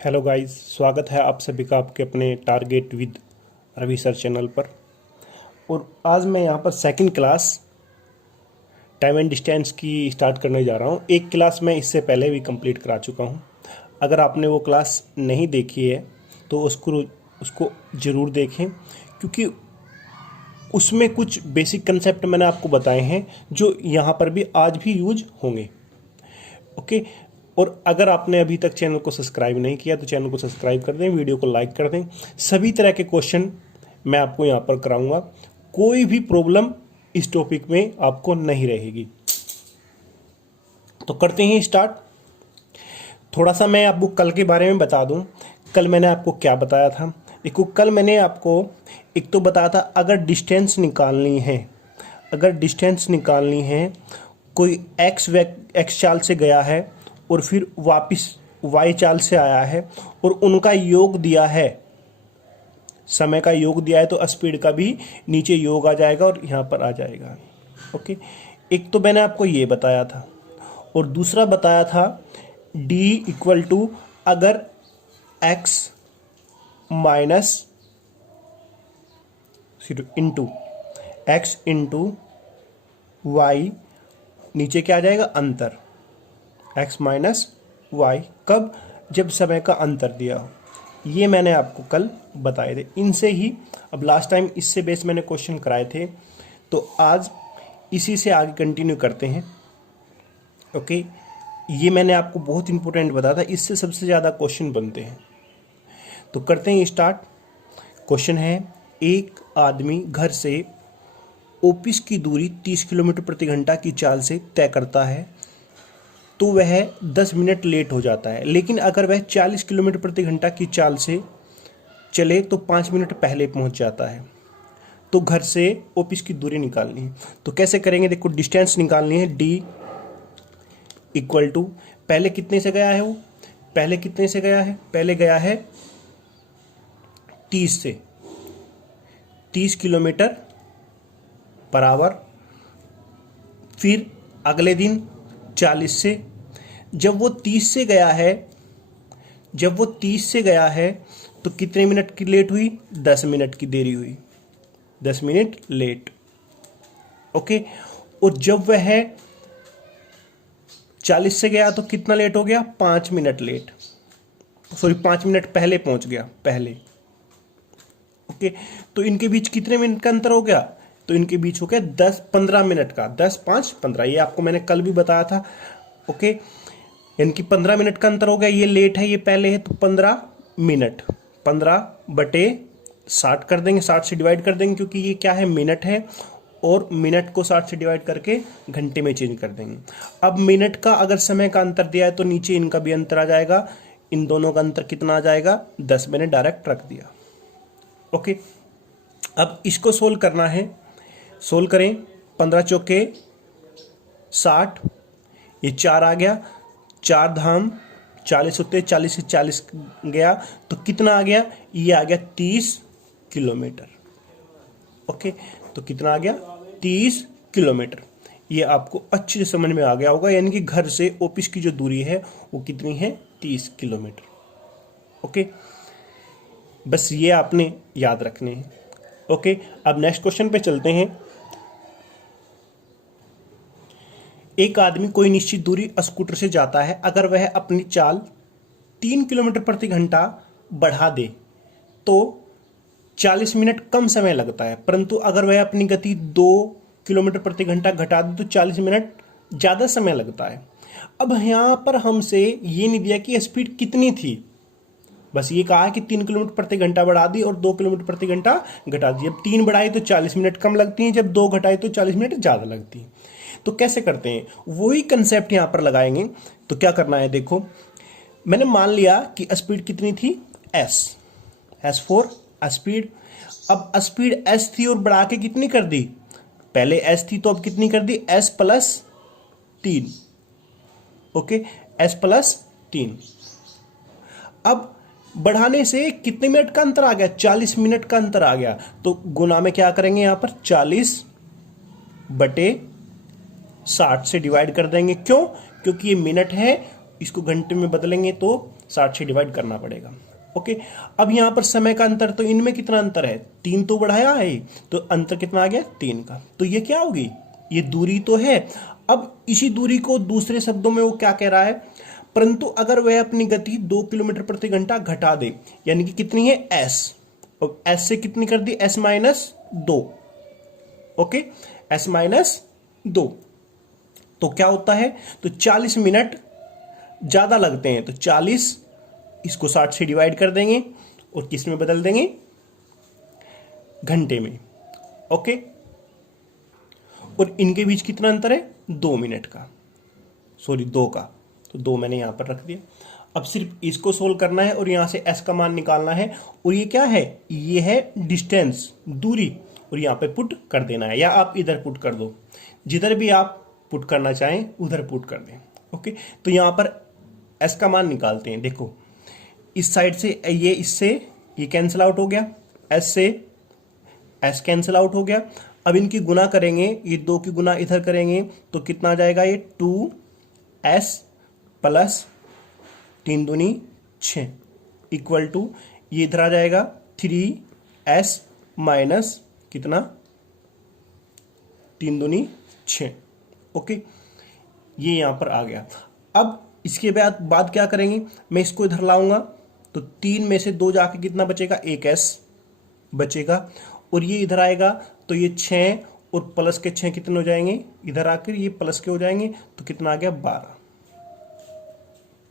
Hello guys, स्वागत है आप सभी का आपके अपने target with Ravi sir channel पर। और आज मैं यहाँ पर second class time and distance की स्टार्ट करने जा रहा हूँ। एक क्लास मैं इससे पहले भी कंप्लीट करा चुका हूँ। अगर आपने वो क्लास नहीं देखी है तो उसको ज़रूर देखें, क्योंकि उसमें कुछ बेसिक कंसेप्ट मैंने आपको बताए हैं जो यहाँ पर भी आज भी यूज होंगे। ओके। और अगर आपने अभी तक चैनल को सब्सक्राइब नहीं किया तो चैनल को सब्सक्राइब कर दें, वीडियो को लाइक कर दें। सभी तरह के क्वेश्चन मैं आपको यहाँ पर कराऊंगा, कोई भी प्रॉब्लम इस टॉपिक में आपको नहीं रहेगी। तो करते हैं स्टार्ट। थोड़ा सा मैं आपको कल के बारे में बता दूं। कल मैंने आपको क्या बताया था। देखो, कल मैंने आपको एक तो बताया था, अगर डिस्टेंस निकालनी है, कोई एक्स चाल से गया है और फिर वापस वाई चाल से आया है और उनका योग दिया है, समय का योग दिया है, तो स्पीड का भी नीचे योग आ जाएगा और यहाँ पर आ जाएगा। ओके। एक तो मैंने आपको ये बताया था और दूसरा बताया था d इक्वल टू, अगर x माइनस इंटू वाई, नीचे क्या आ जाएगा, अंतर, x माइनस वाई, कब, जब समय का अंतर दिया हो। ये मैंने आपको कल बताए थे। इनसे ही अब लास्ट टाइम इससे बेस मैंने क्वेश्चन कराए थे, तो आज इसी से आगे कंटिन्यू करते हैं। ओके। ये मैंने आपको बहुत इंपॉर्टेंट बताया था, इससे सबसे ज़्यादा क्वेश्चन बनते हैं। तो करते हैं स्टार्ट। क्वेश्चन है, एक आदमी घर से ऑफिस की दूरी 30 किलोमीटर प्रति घंटा की चाल से तय करता है तो वह 10 मिनट लेट हो जाता है, लेकिन अगर वह 40 किलोमीटर प्रति घंटा की चाल से चले तो 5 मिनट पहले पहुंच जाता है। तो घर से ऑफिस की दूरी निकालनी है। तो कैसे करेंगे, देखो, डिस्टेंस निकालनी है। d इक्वल टू, पहले कितने से गया है वो, पहले गया है 30 किलोमीटर पर आवर, फिर अगले दिन 40 से। जब वो 30 से गया है तो कितने मिनट की लेट हुई, 10 मिनट की देरी हुई, 10 मिनट लेट। ओके। और जब वह 40 से गया तो कितना लेट हो गया, 5 मिनट लेट, 5 मिनट पहले पहुंच गया, पहले। ओके। तो इनके बीच कितने मिनट का अंतर हो गया, तो इनके बीच हो गया 15 मिनट का, 10 5 15। ये आपको मैंने कल भी बताया था। ओके। इनकी 15 मिनट का अंतर हो गया। ये लेट है, ये पहले है, तो 15 मिनट, 15/60 कर देंगे, 60 से डिवाइड कर देंगे, क्योंकि ये क्या है, मिनट है, और मिनट को 60 से डिवाइड करके घंटे में चेंज कर देंगे। अब मिनट का अगर समय का अंतर दिया है तो नीचे इनका भी अंतर आ जाएगा। इन दोनों का अंतर कितना आ जाएगा, 10 मैंने डायरेक्ट रख दिया। ओके। अब इसको सोल्व करना है। सोल्व करें, 15 चौके 60, ये 4 आ गया, 4 धाम 40 होते, 40 से 40 गया तो कितना आ गया, ये आ गया 30 किलोमीटर। ओके। तो कितना आ गया, 30 किलोमीटर। ये आपको अच्छे से समझ में आ गया होगा, यानी कि घर से ऑफिस की जो दूरी है वो कितनी है, 30 किलोमीटर। ओके। बस ये आपने याद रखने हैं। ओके। अब नेक्स्ट क्वेश्चन पे चलते हैं। एक आदमी कोई निश्चित दूरी स्कूटर से जाता है, अगर वह अपनी चाल 3 किलोमीटर प्रति घंटा बढ़ा दे तो 40 मिनट कम समय लगता है, परंतु अगर वह अपनी गति 2 किलोमीटर प्रति घंटा घटा दे तो 40 मिनट ज़्यादा समय लगता है। अब यहाँ पर हमसे ये नहीं दिया कि स्पीड कितनी थी, बस ये कहा कि 3 किलोमीटर प्रति घंटा बढ़ा दी और 2 किलोमीटर प्रति घंटा घटा दी। अब 3 बढ़ाई तो 40 मिनट कम लगती हैं, जब 2 घटाई तो 40 मिनट ज़्यादा लगती हैं। तो कैसे करते हैं, वही कंसेप्ट यहाँ पर लगाएंगे। तो क्या करना है, देखो, मैंने मान लिया कि स्पीड कितनी थी, S4 स्पीड। अब स्पीड S थी और बढ़ा के कितनी कर दी, पहले S थी तो अब कितनी कर दी, S+3। Okay, S+3। अब बढ़ाने से कितने मिनट का अंतर आ गया, 40 मिनट का अंतर आ गया। तो गुना में क्या करेंगे, यहां पर 40/60 से डिवाइड कर देंगे। क्यों, क्योंकि ये मिनट है, इसको घंटे में बदलेंगे तो 60 से डिवाइड करना पड़ेगा। ओके, अब यहां पर समय का अंतर, तो इनमें कितना अंतर है, 3 तो बढ़ाया है, तो अंतर कितना आ गया 3 का। तो ये क्या होगी, ये दूरी तो है। अब इसी दूरी को दूसरे शब्दों में वो क्या कह रहा है, परंतु अगर वह अपनी गति 2 किलोमीटर प्रति घंटा घटा दे, यानी कि कितनी है s, और s से कितनी कर दी, s minus 2। Okay, s minus 2, तो क्या होता है, तो 40 मिनट ज्यादा लगते हैं, तो 40 इसको 60 से डिवाइड कर देंगे और किस में बदल देंगे, घंटे में। ओके, और इनके बीच कितना अंतर है, 2 मिनट का, सॉरी 2 का, तो 2 मैंने यहां पर रख दिया। अब सिर्फ इसको सोल्व करना है और यहां से s का मान निकालना है, और ये क्या है, ये है डिस्टेंस, दूरी, और यहां पे पुट कर देना है, या आप इधर पुट कर दो, जिधर भी आप पुट करना चाहें उधर पुट कर दें। ओके, तो यहां पर s का मान निकालते हैं। देखो इस साइड से ये, इससे ये कैंसिल आउट हो गया, s से s कैंसिल आउट हो गया। अब इनकी गुना करेंगे, ये 2 की गुना इधर करेंगे तो कितना आ जाएगा, ये 2s प्लस 3 दूनी 6 इक्वल टू, ये इधर आ जाएगा 3s माइनस कितना, 3 दूनी 6। ओके, ये यहां पर आ गया। अब इसके बाद क्या करेंगे, मैं इसको इधर लाऊंगा तो 3 में से 2 जाके कितना बचेगा, 1s बचेगा, और ये इधर आएगा तो ये 6 और प्लस के 6 कितने हो जाएंगे, इधर आकर ये प्लस के हो जाएंगे, तो कितना आ गया 12।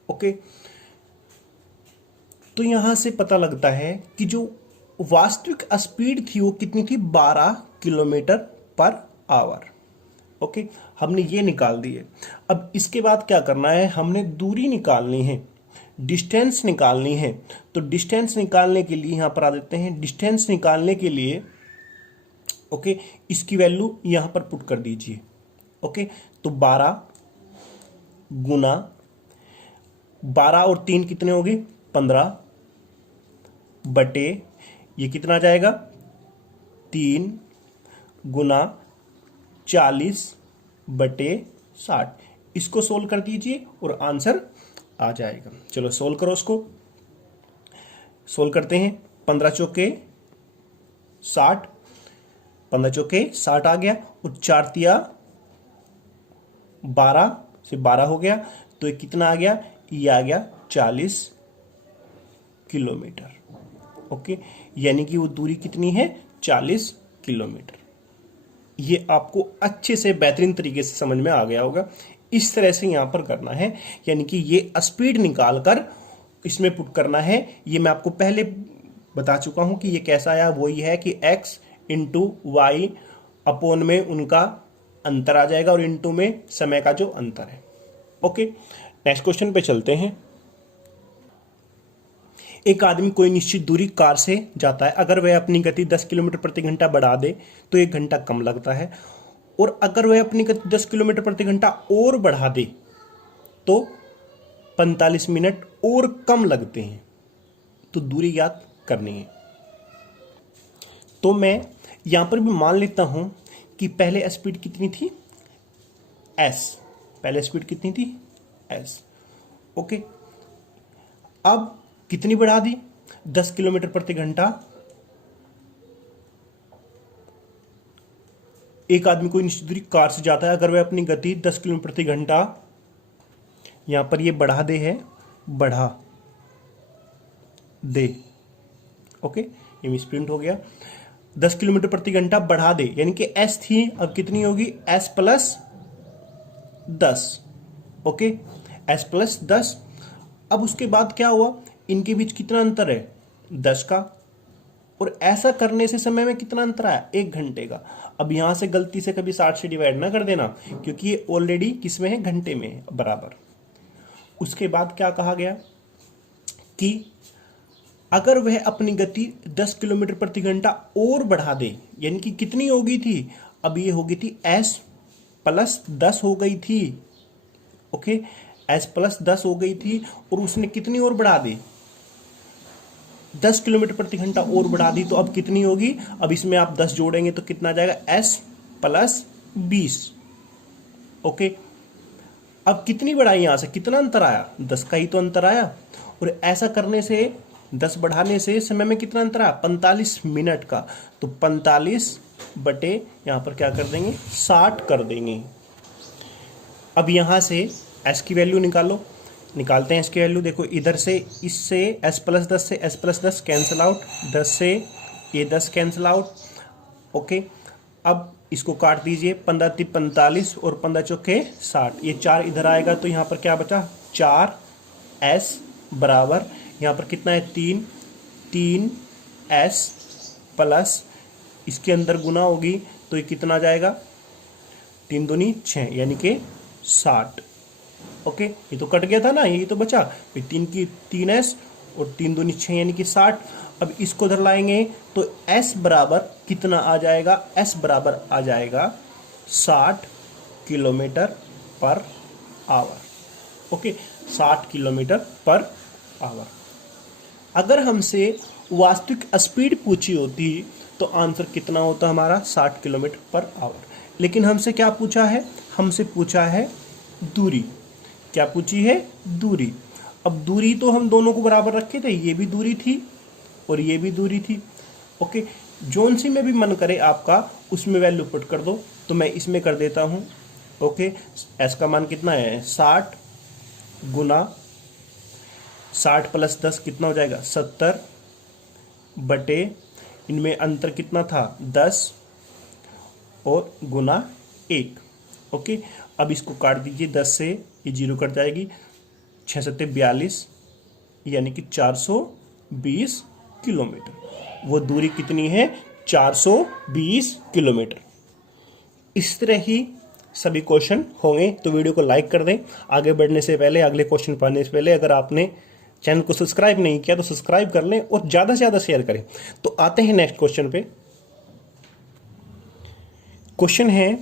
ओके, तो यहां से पता लगता है कि जो वास्तविक स्पीड थी वो कितनी थी, 12 किलोमीटर पर आवर। ओके, हमने ये निकाल दी है। अब इसके बाद क्या करना है, हमने दूरी निकालनी है, डिस्टेंस निकालनी है। तो डिस्टेंस निकालने के लिए यहां पर आ देते हैं, डिस्टेंस निकालने के लिए ओके, इसकी वैल्यू यहां पर पुट कर दीजिए। ओके, तो 12 गुना 12 और 3 कितने हो गए, 15 बटे ये कितना आ जाएगा, 3 गुना 40 बटे 60। इसको सोल्व कर दीजिए और आंसर आ जाएगा। चलो सोल्व करो, उसको सोल्व करते हैं। 15 चौके 60, 15 चौके 60 आ गया, और 4 तिया 12 से 12 हो गया, तो ये कितना आ गया, ये आ गया 40 किलोमीटर। ओके, यानी कि वो दूरी कितनी है, 40 किलोमीटर। ये आपको अच्छे से बेहतरीन तरीके से समझ में आ गया होगा। इस तरह से यहां पर करना है, यानी कि ये स्पीड निकाल कर इसमें पुट करना है। ये मैं आपको पहले बता चुका हूं कि ये कैसा आया, वो ये है कि x इंटू वाई अपोन में उनका अंतर आ जाएगा, और इंटू में समय का जो अंतर है। ओके, नेक्स्ट क्वेश्चन पे चलते हैं। एक आदमी कोई निश्चित दूरी कार से जाता है, अगर वह अपनी गति 10 किलोमीटर प्रति घंटा बढ़ा दे तो 1 घंटा कम लगता है, और अगर वह अपनी गति 10 किलोमीटर प्रति घंटा और बढ़ा दे तो 45 मिनट और कम लगते हैं। तो दूरी याद करनी है। तो मैं यहां पर भी मान लेता हूं कि पहले स्पीड कितनी थी, s, पहले स्पीड कितनी थी, s। ओके, अब कितनी बढ़ा दी, 10 किलोमीटर प्रति घंटा। एक आदमी कोई निश्चित दूरी कार से जाता है, अगर वह अपनी गति 10 किलोमीटर प्रति घंटा, यहां पर ये बढ़ा दे है, बढ़ा दे। ओके, ये मिसप्रिंट हो गया, 10 किलोमीटर प्रति घंटा बढ़ा दे, यानी कि s थी, अब कितनी होगी, s plus 10। Okay, s plus 10। अब उसके बाद क्या हुआ, इनके बीच कितना अंतर है, 10 का, और ऐसा करने से समय में कितना अंतर आया, 1 घंटे का। अब यहां से गलती से कभी 60 से डिवाइड ना कर देना, क्योंकि ये ऑलरेडी किस में है, घंटे में है, बराबर। उसके बाद क्या कहा गया कि अगर वह अपनी गति 10 किलोमीटर प्रति घंटा और बढ़ा दे, यानी कि कितनी हो गई थी, अब ये हो गई थी s प्लस 10 हो गई थी। ओके, s प्लस 10 हो गई थी, और उसने कितनी और बढ़ा दी, 10 किलोमीटर प्रति घंटा और बढ़ा दी, तो अब कितनी होगी, अब इसमें आप 10 जोड़ेंगे तो कितना आ जाएगा, s प्लस 20। ओके, अब कितनी बढ़ाई, यहां से कितना अंतर आया, 10 का ही तो अंतर आया, और ऐसा करने से 10 बढ़ाने से समय में कितना अंतर आया, 45 मिनट का। तो 45 बटे यहाँ पर क्या कर देंगे, 60 कर देंगे। अब यहाँ से s की वैल्यू निकालो, निकालते हैं s की वैल्यू। देखो इधर से इससे s प्लस 10 से s प्लस 10 कैंसिल आउट, 10 से ये 10 कैंसिल आउट। ओके, अब इसको काट दीजिए, 15 × 45 और 15 चौके 60, ये 4 इधर आएगा तो यहाँ पर क्या बचा, 4s बराबर यहाँ पर कितना है, 3s प्लस इसके अंदर गुना होगी तो ये कितना आ जाएगा, 3 दूनी 6 यानी कि 60। ओके, ये तो कट गया था ना, यही तो बचा, फिर 3 की 3s और 3 दूनी 6 यानी कि 60। अब इसको उधर लाएंगे तो s बराबर कितना आ जाएगा, s बराबर आ जाएगा 60 kilometre per hour. Okay, 60 kilometre per hour. अगर हमसे वास्तविक स्पीड पूछी होती तो आंसर कितना होता हमारा, 60 किलोमीटर पर आवर। लेकिन हमसे क्या पूछा है, हमसे पूछा है दूरी। क्या पूछी है, दूरी। अब दूरी तो हम दोनों को बराबर रखे थे, ये भी दूरी थी और ये भी दूरी थी। ओके, जोन सी में भी मन करे आपका उसमें वैल्यू पुट कर दो, तो मैं इसमें कर देता हूँ। ओके, एस का मान कितना है, 60 गुना 60 प्लस 10 कितना हो जाएगा, 70 बटे इनमें अंतर कितना था, 10 और गुना 1। ओके, अब इसको काट दीजिए, 10 से ये 0 कट जाएगी, 6 7 42 यानी कि 420 किलोमीटर। वो दूरी कितनी है, 420 किलोमीटर। इस तरह ही सभी क्वेश्चन होंगे, तो वीडियो को लाइक कर दें। आगे बढ़ने से पहले, अगले क्वेश्चन पढ़ने से पहले अगर आपने चैनल को सब्सक्राइब नहीं किया तो सब्सक्राइब कर लें और ज़्यादा से ज़्यादा शेयर करें। तो आते हैं नेक्स्ट क्वेश्चन पे। क्वेश्चन है,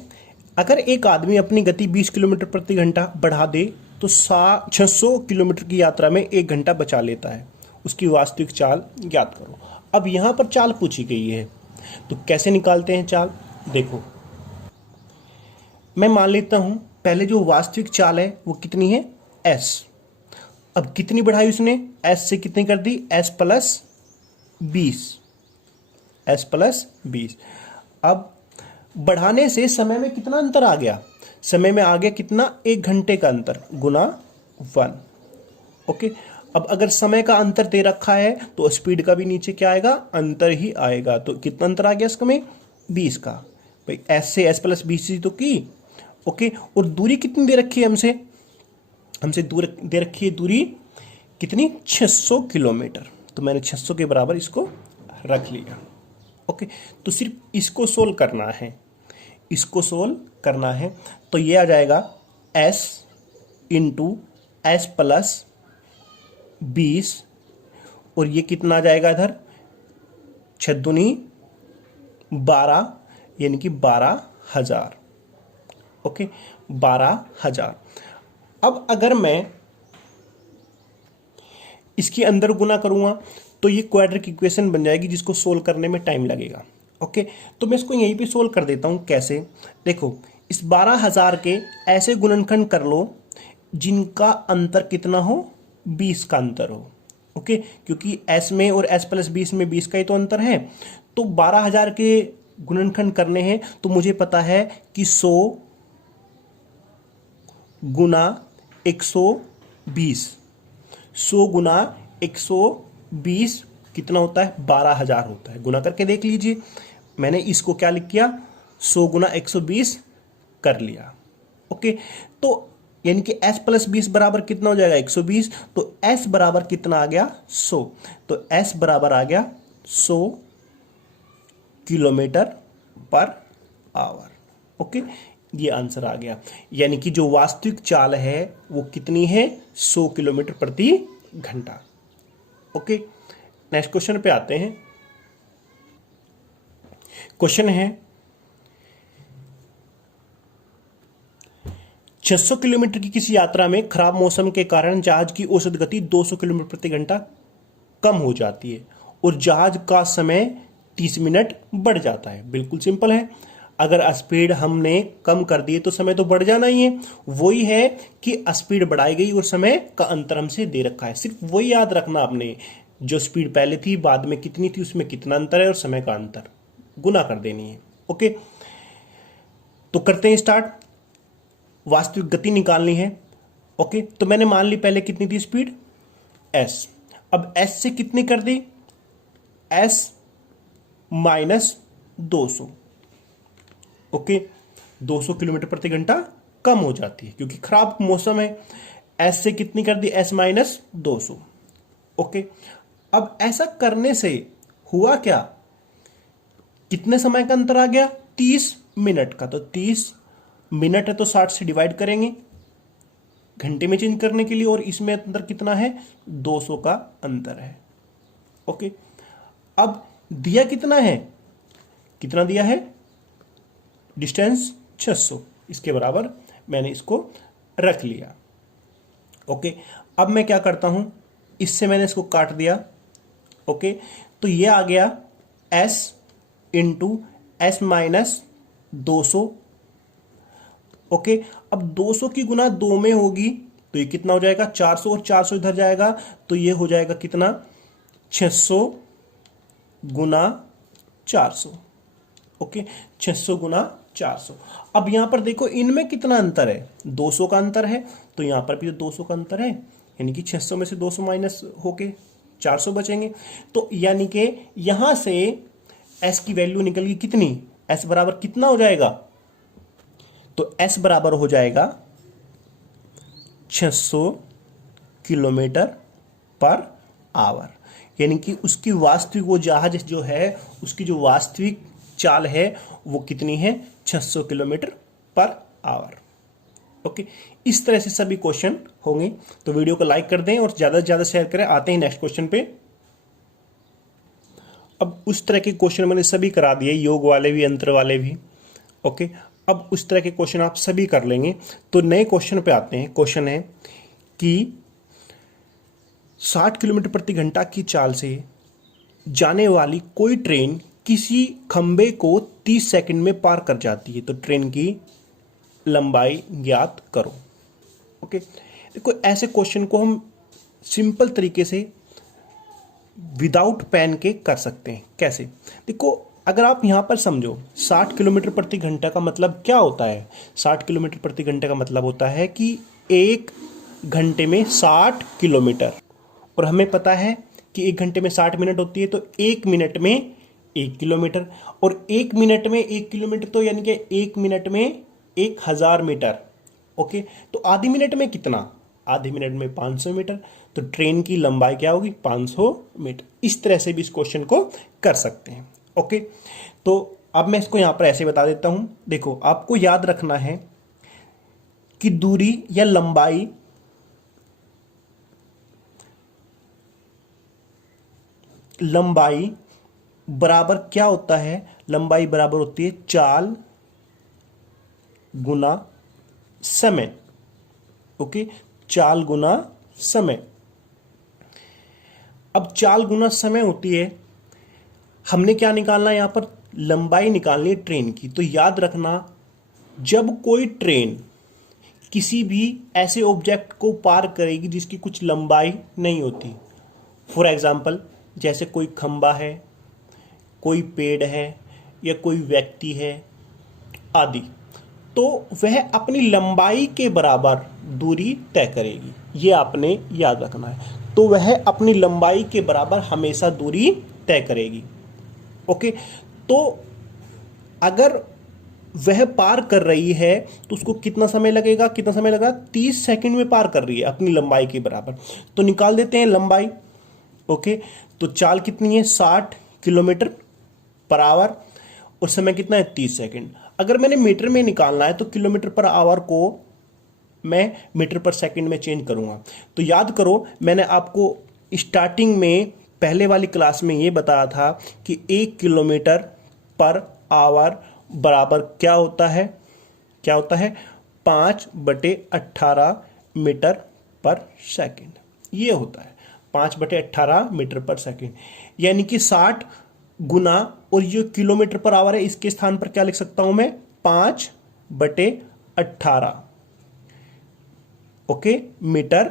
अगर एक आदमी अपनी गति 20 किलोमीटर प्रति घंटा बढ़ा दे तो 600 किलोमीटर की यात्रा में 1 घंटा बचा लेता है, उसकी वास्तविक चाल ज्ञात करो। अब यहाँ पर चाल पूछी गई है, तो कैसे निकालते हैं चाल। देखो, मैं मान लेता हूँ पहले जो वास्तविक चाल है वो कितनी है, s। अब कितनी बढ़ाई उसने, s से कितनी कर दी, s प्लस 20। अब बढ़ाने से समय में कितना अंतर आ गया, समय में आ गया कितना, 1 घंटे का अंतर गुना 1। ओके, अब अगर समय का अंतर दे रखा है तो स्पीड का भी नीचे क्या आएगा, अंतर ही आएगा। तो कितना अंतर आ गया इसका में, 20 का। भाई s से s प्लस 20 तो की। ओके, और दूरी कितनी दे रखी है हमसे दूर दे रखी है दूरी कितनी, 600 किलोमीटर। तो मैंने 600 के बराबर इसको रख लिया। ओके, तो सिर्फ इसको सोल्व करना है, तो ये आ जाएगा s इंटू s प्लस 20 और ये कितना आ जाएगा इधर, 6 दूनी 12 यानी कि 12,000। ओके, 12,000। अब अगर मैं इसके अंदर गुना करूंगा तो ये क्वाड्रेटिक इक्वेशन बन जाएगी जिसको सोल्व करने में टाइम लगेगा। ओके, तो मैं इसको यहीं पे सोल्व कर देता हूं। कैसे, देखो, इस 12,000 के ऐसे गुणनखंड कर लो जिनका अंतर कितना हो, 20 का अंतर हो। ओके, क्योंकि s में और s प्लस 20 में 20 का ही तो अंतर है। तो 12,000 के गुणनखंड करने हैं तो मुझे पता है कि 100 गुना 120, 100 गुना 120 कितना होता है, 12,000 होता है। गुना करके देख लीजिए, मैंने इसको क्या लिख किया, 100 गुना 120 कर लिया। ओके, तो यानी कि s प्लस 20 बराबर कितना हो जाएगा, 120। तो s बराबर कितना आ गया, 100। तो s बराबर आ गया 100 किलोमीटर पर आवर। ओके, ये आंसर आ गया। यानी कि जो वास्तविक चाल है वो कितनी है, 100 किलोमीटर प्रति घंटा। ओके, नेक्स्ट क्वेश्चन पे आते हैं। क्वेश्चन है, 600 किलोमीटर की किसी यात्रा में खराब मौसम के कारण जहाज की औसत गति 200 किलोमीटर प्रति घंटा कम हो जाती है और जहाज का समय 30 मिनट बढ़ जाता है। बिल्कुल सिंपल है। अगर स्पीड हमने कम कर दी तो समय तो बढ़ जाना ही है। वही है कि स्पीड बढ़ाई गई और समय का अंतर हमसे दे रखा है। सिर्फ वही याद रखना आपने, जो स्पीड पहले थी बाद में कितनी थी उसमें कितना अंतर है और समय का अंतर गुना कर देनी है। ओके, तो करते हैं स्टार्ट। वास्तविक गति निकालनी है। ओके, तो मैंने मान ली पहले कितनी थी स्पीड, s। अब s से कितनी कर दी, s माइनस 200। ओके, 200 किलोमीटर प्रति घंटा कम हो जाती है क्योंकि खराब मौसम है। s से कितनी कर दी, s माइनस 200। ओके, अब ऐसा करने से हुआ क्या, कितने समय का अंतर आ गया, 30 मिनट का। तो 30 मिनट है तो 60 से डिवाइड करेंगे घंटे में चेंज करने के लिए, और इसमें अंतर कितना है, 200 का अंतर है। ओके, अब दिया कितना है, कितना दिया है, डिस्टेंस 600, इसके बराबर मैंने इसको रख लिया। ओके, अब मैं क्या करता हूं, इससे मैंने इसको काट दिया। ओके, तो ये आ गया s into S minus 200। Okay, अब 200 की गुना 2 में होगी तो ये कितना हो जाएगा, 400, और 400 इधर जाएगा तो ये हो जाएगा कितना, 600 गुना 400। ओके, 600 गुना 400। अब यहां पर देखो इनमें कितना अंतर है, 200 का अंतर है, तो यहां पर भी 200 का अंतर है, यानी कि 600 में से 200 माइनस होके 400 बचेंगे। तो यानी कि यहां से s की वैल्यू निकल गई कितनी, s बराबर कितना हो जाएगा, तो s बराबर हो जाएगा 600 किलोमीटर पर आवर, यानी कि उसकी वास्तविक, वो जहाज जो है उसकी जो वास्तविक चाल है वो कितनी है, 600 किलोमीटर पर आवर। ओके, इस तरह से सभी क्वेश्चन होंगे। तो वीडियो को लाइक कर दें और ज्यादा से ज्यादा शेयर करें। आते हैं नेक्स्ट क्वेश्चन पे। अब उस तरह के क्वेश्चन मैंने सभी करा दिए, योग वाले भी, अंतर वाले भी। ओके, अब उस तरह के क्वेश्चन आप सभी कर लेंगे। तो नए क्वेश्चन पे आते हैं। क्वेश्चन है कि 60 किलोमीटर प्रति घंटा की चाल से जाने वाली कोई ट्रेन किसी खंबे को 30 सेकंड में पार कर जाती है, तो ट्रेन की लंबाई ज्ञात करो। ओके, देखो ऐसे क्वेश्चन को हम सिंपल तरीके से विदाउट पेन के कर सकते हैं। कैसे, देखो अगर आप यहां पर समझो 60 किलोमीटर प्रति घंटा का मतलब क्या होता है, 60 किलोमीटर प्रति घंटे का मतलब होता है कि एक घंटे में 60 किलोमीटर, और हमें पता है कि एक घंटे में 60 मिनट होती है, तो एक मिनट में 1 किलोमीटर, और एक मिनट में 1 किलोमीटर तो यानी कि एक मिनट में 1000 मीटर। ओके, तो आधी मिनट में कितना, आधी मिनट में 500 मीटर, तो ट्रेन की लंबाई क्या होगी, 500 मीटर। इस तरह से भी इस क्वेश्चन को कर सकते हैं। ओके, तो अब मैं इसको यहां पर ऐसे बता देता हूं। देखो आपको याद रखना है कि दूरी या लंबाई बराबर क्या होता है, लंबाई बराबर होती है चाल गुना समय। ओके, चाल गुना समय। अब चाल गुना समय होती है, हमने क्या निकालना है यहां पर, लंबाई निकालनी है ट्रेन की। तो याद रखना, जब कोई ट्रेन किसी भी ऐसे ऑब्जेक्ट को पार करेगी जिसकी कुछ लंबाई नहीं होती, फॉर एग्जाम्पल जैसे कोई खंबा है, कोई पेड़ है, या कोई व्यक्ति है आदि, तो वह अपनी लंबाई के बराबर दूरी तय करेगी। ये आपने याद रखना है। तो वह अपनी लंबाई के बराबर हमेशा दूरी तय करेगी। ओके, तो अगर वह पार कर रही है तो उसको कितना समय लगेगा, कितना समय लगा, 30 सेकंड में पार कर रही है अपनी लंबाई के बराबर। तो निकाल देते हैं लंबाई। ओके, तो चाल कितनी है, 60 किलोमीटर पर आवर, और समय कितना है, 30 सेकंड। अगर मैंने मीटर में निकालना है तो किलोमीटर पर आवर को मैं मीटर पर सेकंड में चेंज करूंगा। तो याद करो, मैंने आपको स्टार्टिंग में पहले वाली क्लास में ये बताया था कि 1 किलोमीटर पर आवर बराबर क्या होता है, क्या होता है, 5/18 मीटर पर सेकंड। ये होता है 5/18 मीटर पर सेकंड, यानी कि 60 गुना, और ये किलोमीटर पर आवर है, इसके स्थान पर क्या लिख सकता हूं मैं, 5/18। ओके, मीटर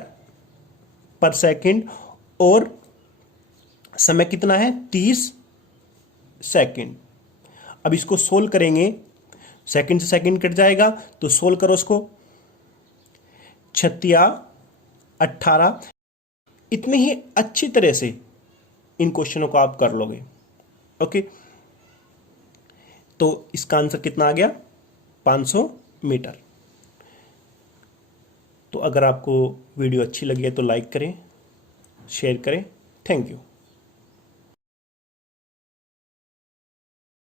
पर सेकंड, और समय कितना है, 30 सेकंड। अब इसको सोल्व करेंगे, सेकंड से सेकंड कट जाएगा, तो सोल्व करो इसको, 36/18। इतने ही अच्छी तरह से इन क्वेश्चनों को आप कर लोगे। ओके, तो इसका आंसर कितना आ गया, 500 मीटर। तो अगर आपको वीडियो अच्छी लगी है तो लाइक करें, शेयर करें। Thank you.